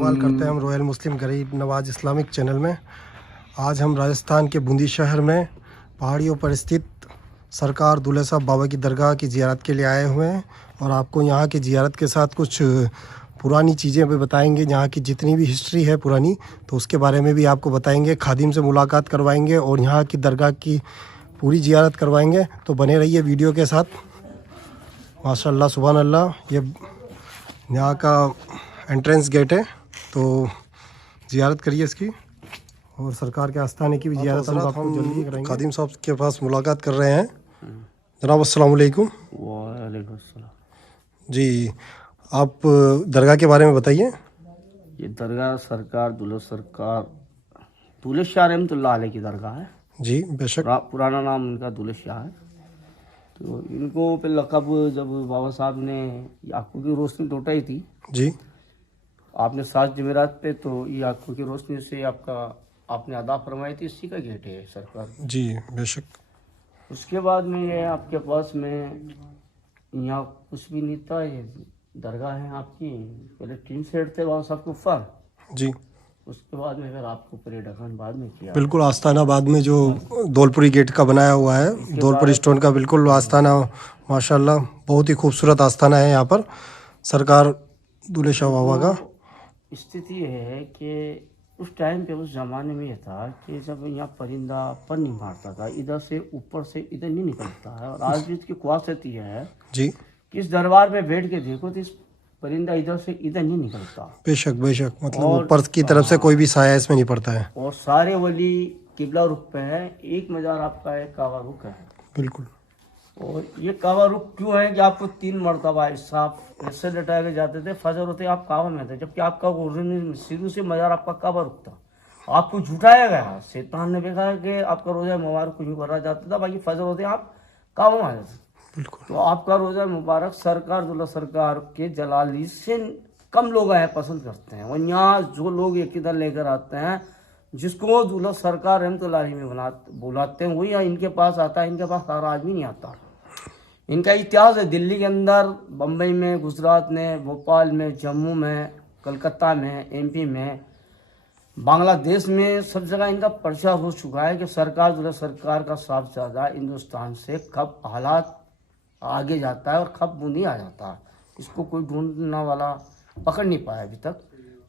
इस्तकबाल करते हैं हम रॉयल मुस्लिम गरीब नवाज इस्लामिक चैनल में। आज हम राजस्थान के बूंदी शहर में पहाड़ियों पर स्थित सरकार दूल्हे साहब बाबा की दरगाह की ज़ियारत के लिए आए हुए हैं और आपको यहाँ की ज़ियारत के साथ कुछ पुरानी चीज़ें भी बताएंगे। यहाँ की जितनी भी हिस्ट्री है पुरानी, तो उसके बारे में भी आपको बताएंगे। खादिम से मुलाकात करवाएंगे और यहाँ की दरगाह की पूरी ज़ियारत करवाएंगे। तो बने रहिए वीडियो के साथ। माशाअल्लाह सुभान अल्लाह। ये यहाँ का एंट्रेंस गेट है, तो ज़ियारत करिए इसकी और सरकार के आस्थाने की भी ज़ियारत हम आपको जल्दी कराएंगे। खादिम साहब के पास मुलाकात कर रहे हैं। जनाब अस्सलाम वालेकुम। वालेकुम सलाम जी, आप दरगाह के बारे में बताइए। ये दरगाह सरकार दूल्हे शाह रहमतुल्लाह अलैह की दरगाह है जी बेशक। पुराना नाम इनका दूल्हे शाह है। तो इनको पे लक़ब जब बाबा साहब ने आंखों की रोशनी लौटाई थी जी, आपने 7 जमेरात पे, तो ये आंखों की रोशनी से आपने अदा फरमाई थी। इसी का गेट है सरकार। जी बेशक। उसके बाद में ये आपके पास में यहाँ कुछ भी नहीं था। ये दरगाह है आपकी, पहले टीन शेड थे बाबा साहब के ऊपर। जी उसके बाद में फिर आपको ऊपर ढक्कन बाद में किया। बिल्कुल आस्थाना बाद में जो धौलपुरी गेट का बनाया हुआ है, धौलपुरी स्टोन का बिल्कुल आस्थाना। माशाल्लाह बहुत ही खूबसूरत आस्थाना है यहाँ पर सरकार दूल्हे शाह बाबा का। स्थिति ये है कि उस टाइम पे उस ज़माने में ये था कि जब यहाँ परिंदा पर नहीं मारता था, इधर से ऊपर से इधर नहीं निकलता है। और आज भी इसकी ख्वासियत ये है जी कि इस दरबार में बैठ के देखो तो इस परिंदा इधर से इधर नहीं निकलता। बेशक बेशक, मतलब ऊपर की तरफ से कोई भी साया इसमें नहीं पड़ता है। और सारे वली किबला रुख पे है। एक मज़ार आपका है कावा रुख है। बिल्कुल। और ये कावा रुख क्यों है कि आपको 3 मरतबा साफ ऐसे लटाए के जाते थे, फजर होते आप कावा में थे, जबकि आपका ओरिजिनल शुरू से मज़ार आपका कावा रुख था। आपको झुठाया गया। शैतान ने देखा कि आपका रोज़ा मुबारक कुछ करा जाता था, बाकी फजर होते आप कावा में आ जाते। बिल्कुल। तो आपका रोज़ा मुबारक सरकार दूल्हा सरकार के जलाली से कम लोग आए पसंद करते हैं। और यहाँ जो लोग एक इधर लेकर आते हैं, जिसको दूल्हा सरकार रहमतुल्लाह अलैह में बुलाते हैं, वही यहाँ इनके पास आता है। इनके पास हर आदमी नहीं आता। इनका इतिहास है दिल्ली के अंदर, बम्बई में, गुजरात में, भोपाल में, जम्मू में, कलकत्ता में, MP में, बांग्लादेश में, सब जगह इनका पर्चा हो चुका है कि सरकार दूल्हा सरकार का साहबजादा हिंदुस्तान से कब हालात आगे जाता है और कब बूंदी आ जाता है। इसको कोई ढूंढने वाला पकड़ नहीं पाया अभी तक।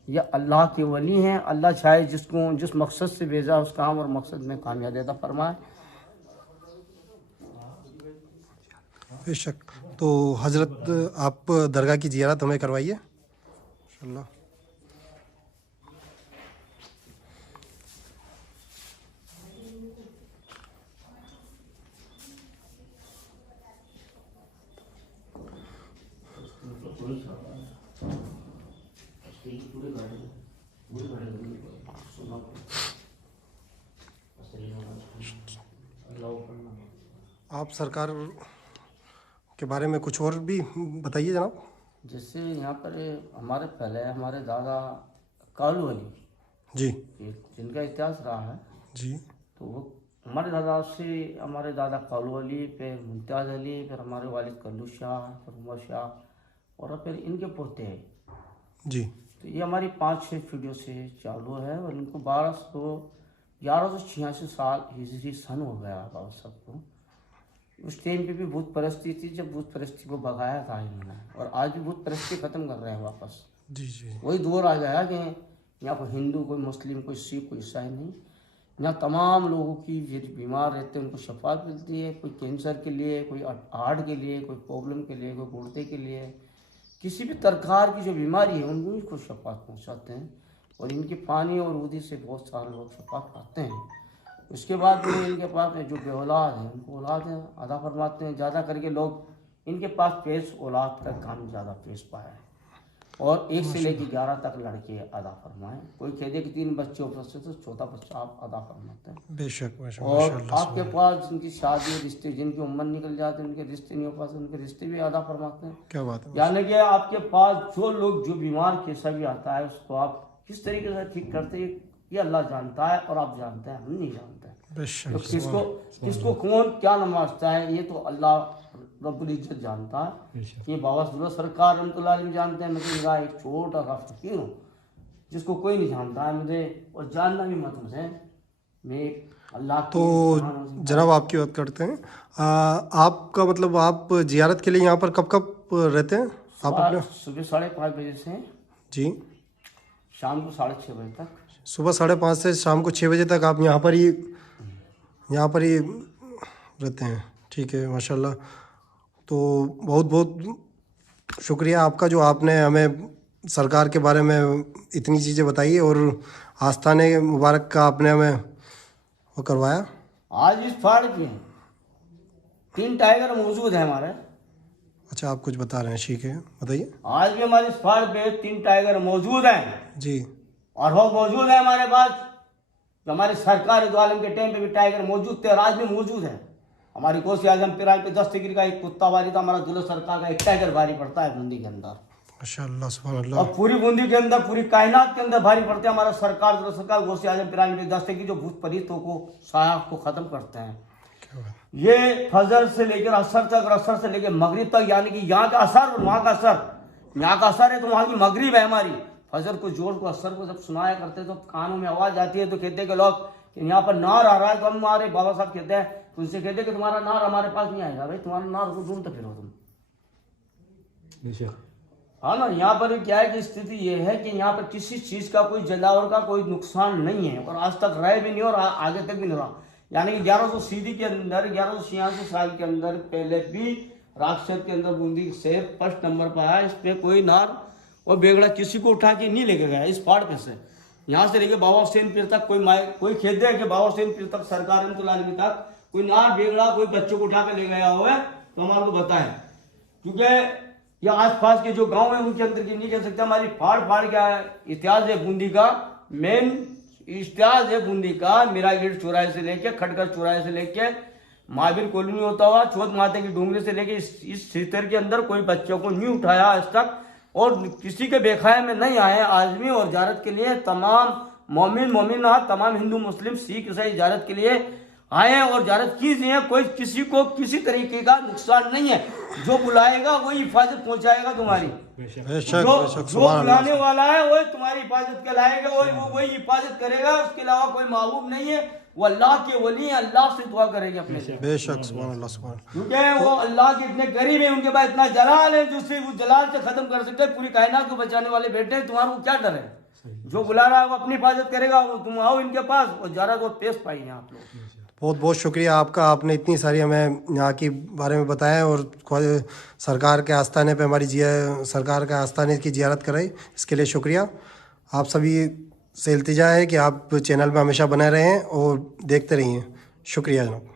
यह अल्लाह के वली हैं। अल्लाह चाहे जिसको जिस मकसद से भेजा उस काम और मकसद में कामयाबी अता फरमाए। बेशक। तो हजरत आप दरगाह की ज़ियारत हमें करवाइए इंशाअल्लाह। आप सरकार के बारे में कुछ और भी बताइए जनाब। जैसे यहाँ पर हमारे पहले हमारे दादा कालू अली जी जिनका इतिहास रहा है, जी। तो वो हमारे दादा से हमारे दादा कालू अली, फिर मुमताज़ अली, फिर हमारे वालिद कल्लू शाह, फिर उमर शाह और फिर इनके पोते हैं जी। तो ये हमारी 5-6 पीढ़ियों से चालू है। और इनको 1186 साल हिजरी सन हो गया बाबा साहब को। उस टाइम पे भी भूत परस्ती थी, जब भूत परस्ती को भगाया था इन्होंने। और आज भी भूत परस्ती ख़त्म कर रहे हैं वापस। जी जी। वही दौर आ गया कि यहाँ कोई हिंदू, कोई मुस्लिम, कोई सिख, कोई ईसाई नहीं। यहाँ तमाम लोगों की जो बीमार रहते हैं उनको शफात मिलती है। कोई कैंसर के लिए, कोई हार्ट के लिए, कोई प्रॉब्लम के लिए, कोई गुर्दे के लिए, किसी भी प्रकार की जो बीमारी है उनको इसको शफात पहुँचाते हैं। और इनके पानी और ऊदी से बहुत सारे लोग शफात पाते हैं। उसके बाद में इनके पास में जो बेऔलाद है उनको औलाद अदा फरमाते हैं। ज़्यादा करके लोग इनके पास पेश औलाद का काम ज़्यादा पेश पाया है। और 1 से लेकर 11 तक लड़के अदा फरमाएं। कोई कह दे कि 3 बच्चे उपस्थित तो चौथा बच्चा आप अदा फरमाते हैं। बेशक बेशक। और आपके पास जिनकी शादी रिश्ते, जिनकी उम्र निकल जाते हैं, उनके रिश्ते नहीं हो पाते, उनके रिश्ते भी अदा फरमाते हैं। क्या बात है। यानी कि आपके पास जो लोग जो बीमार कैसा भी आता है उसको आप किस तरीके से ठीक करते हैं ये अल्लाह जानता है और आप जानते हैं, हम नहीं जानते। तो किसको कौन क्या नमाजता है ये तो अल्लाह रब्बुल इज्जत जानता है। ये बाबा दूल्हा सरकार रहमतुल्लाह अलैह जानते हैं। मैं तो एक छोटा सा फकीर हूँ जिसको कोई नहीं जानता है मुझे, और जानना भी मत मुझे। मैं अल्लाह की तो जनाब आपकी बात करते हैं। आपका मतलब आप जियारत के लिए यहाँ पर कब कब रहते हैं आप अपने? सुबह 5:30 बजे से जी, शाम को 6:30 बजे तक। सुबह 5:30 से शाम को 6 बजे तक आप यहाँ पर ही रहते हैं। ठीक है, माशाल्लाह। तो बहुत बहुत शुक्रिया आपका, जो आपने हमें सरकार के बारे में इतनी चीज़ें बताई और आस्थाने मुबारक का आपने हमें वो करवाया। आज इस फाड़ के 3 टाइगर मौजूद है हमारे। अच्छा, आप कुछ बता रहे हैं, ठीक है, बताइए। आज भी हमारे इस फाड़ पे 3 टाइगर मौजूद हैं, जी, और वो मौजूद है हमारे पास। जो हमारी सरकार दो आलम के टाइम पे भी टाइगर मौजूद थे और आज भी मौजूद है। हमारी कोसी आजम पिराज पे 10 टिकट का एक कुत्ता भारी था, हमारा दुल्ला सरकार का एक टाइगर भारी पड़ता है बूंदी के अंदर। माशाअल्लाह, सुभान अल्लाह। और पूरी बूंदी के अंदर, पूरी कायनात के अंदर भारी पड़ते हैं हमारा सरकार दुल्ला सरकार कोसी आजम पिराज पे 10 टिकट, जो भूत प्रेतों को साया को खत्म करते हैं। क्या बात। ये फजर से लेकर असर तक और असर से लेकर मगरिब तक, यानी कि यहाँ का असर और वहाँ का असर। यहाँ का असर है तो वहाँ की मगरिब है हमारी। फजर को जोर को असर को जब सुनाया करते तो कानों में आवाज आती है, तो कहते हैं कि लोग कि यहाँ पर नार आ रहा है, तो हम हमारे बाबा साहब कहते हैं, उनसे कहते हैं कि तुम्हारा नार हमारे पास नहीं आएगा भाई, तुम्हारा नार को ढूंढते फिरो तुम। हाँ ना, यहाँ पर क्या है कि स्थिति ये है कि यहाँ पर किसी चीज का कोई जलावर का कोई नुकसान नहीं है, और आज तक रहे भी नहीं और आगे तक भी नहीं रहा। यानी कि 1100 सीधी के अंदर 1186 साल के अंदर पहले भी राक्षस के अंदर बूंदी से फर्स्ट नंबर पर आया। इस पे कोई नार और बेगड़ा किसी को उठा के नहीं लेके गया। इस पहाड़ पे से यहाँ से लेके बाबा हुसैन पीर तक कोई खेद है कि बाबा हुसैन पीर तक सरकार आलमी तक कोई नार बेगड़ा कोई बच्चों को उठा के ले गया हुआ है तो हमारे को बताएं, क्योंकि ये आसपास के जो गांव है उनके अंदर की नहीं कह सकते। हमारी फाड़ का इतिहास है बूंदी का, मेन इतिहास है बूंदी का। मीरा गेट चौराहे से लेके खटकर चौराहे से लेके महावीर कॉलोनी होता हुआ चौथ माता की डूंगरी से लेके इस क्षेत्र के अंदर कोई बच्चों को नहीं उठाया आज तक, और किसी के बेखाए में नहीं आए आज भी। और इजारत के लिए तमाम मोमिनात तमाम हिंदू मुस्लिम सिख ईसाई इजारत के लिए आए हैं और इजारत कीजिए। कोई किसी को किसी तरीके का नुकसान नहीं है। जो बुलाएगा वही हिफाजत पहुंचाएगा तुम्हारी। जो बुलाने वाला है वही तुम्हारी हिफाजत के लाएगा, वही हिफाजत करेगा। उसके अलावा कोई महबूब नहीं है। वो अल्लाह के वली है, अल्लाह से दुआ करेंगे अपने से। बेशक, सुभान अल्लाह, सुभान। क्योंकि वो अल्लाह के इतने करीब है, उनके पास इतना जलाल है जिससे वो जलाल से खत्म कर सकते हैं। पूरी कायनात को बचाने वाले बैठे हैं, तुम्हारे को क्या डर है? जो बुला रहा है वो अपनी हिफाजत करेगा। वो तुम आओ इनके पास और जरा को पेश पाइए आप लोग। बहुत बहुत शुक्रिया आपका, आपने इतनी सारी हमें यहाँ की बारे में बताया और सरकार के आस्थाने पे सरकार के आस्थाने की जियारत कराई, इसके लिए शुक्रिया। आप सभी से इल्तिजा है कि आप चैनल में हमेशा बने रहें और देखते रहिए। शुक्रिया जनाब।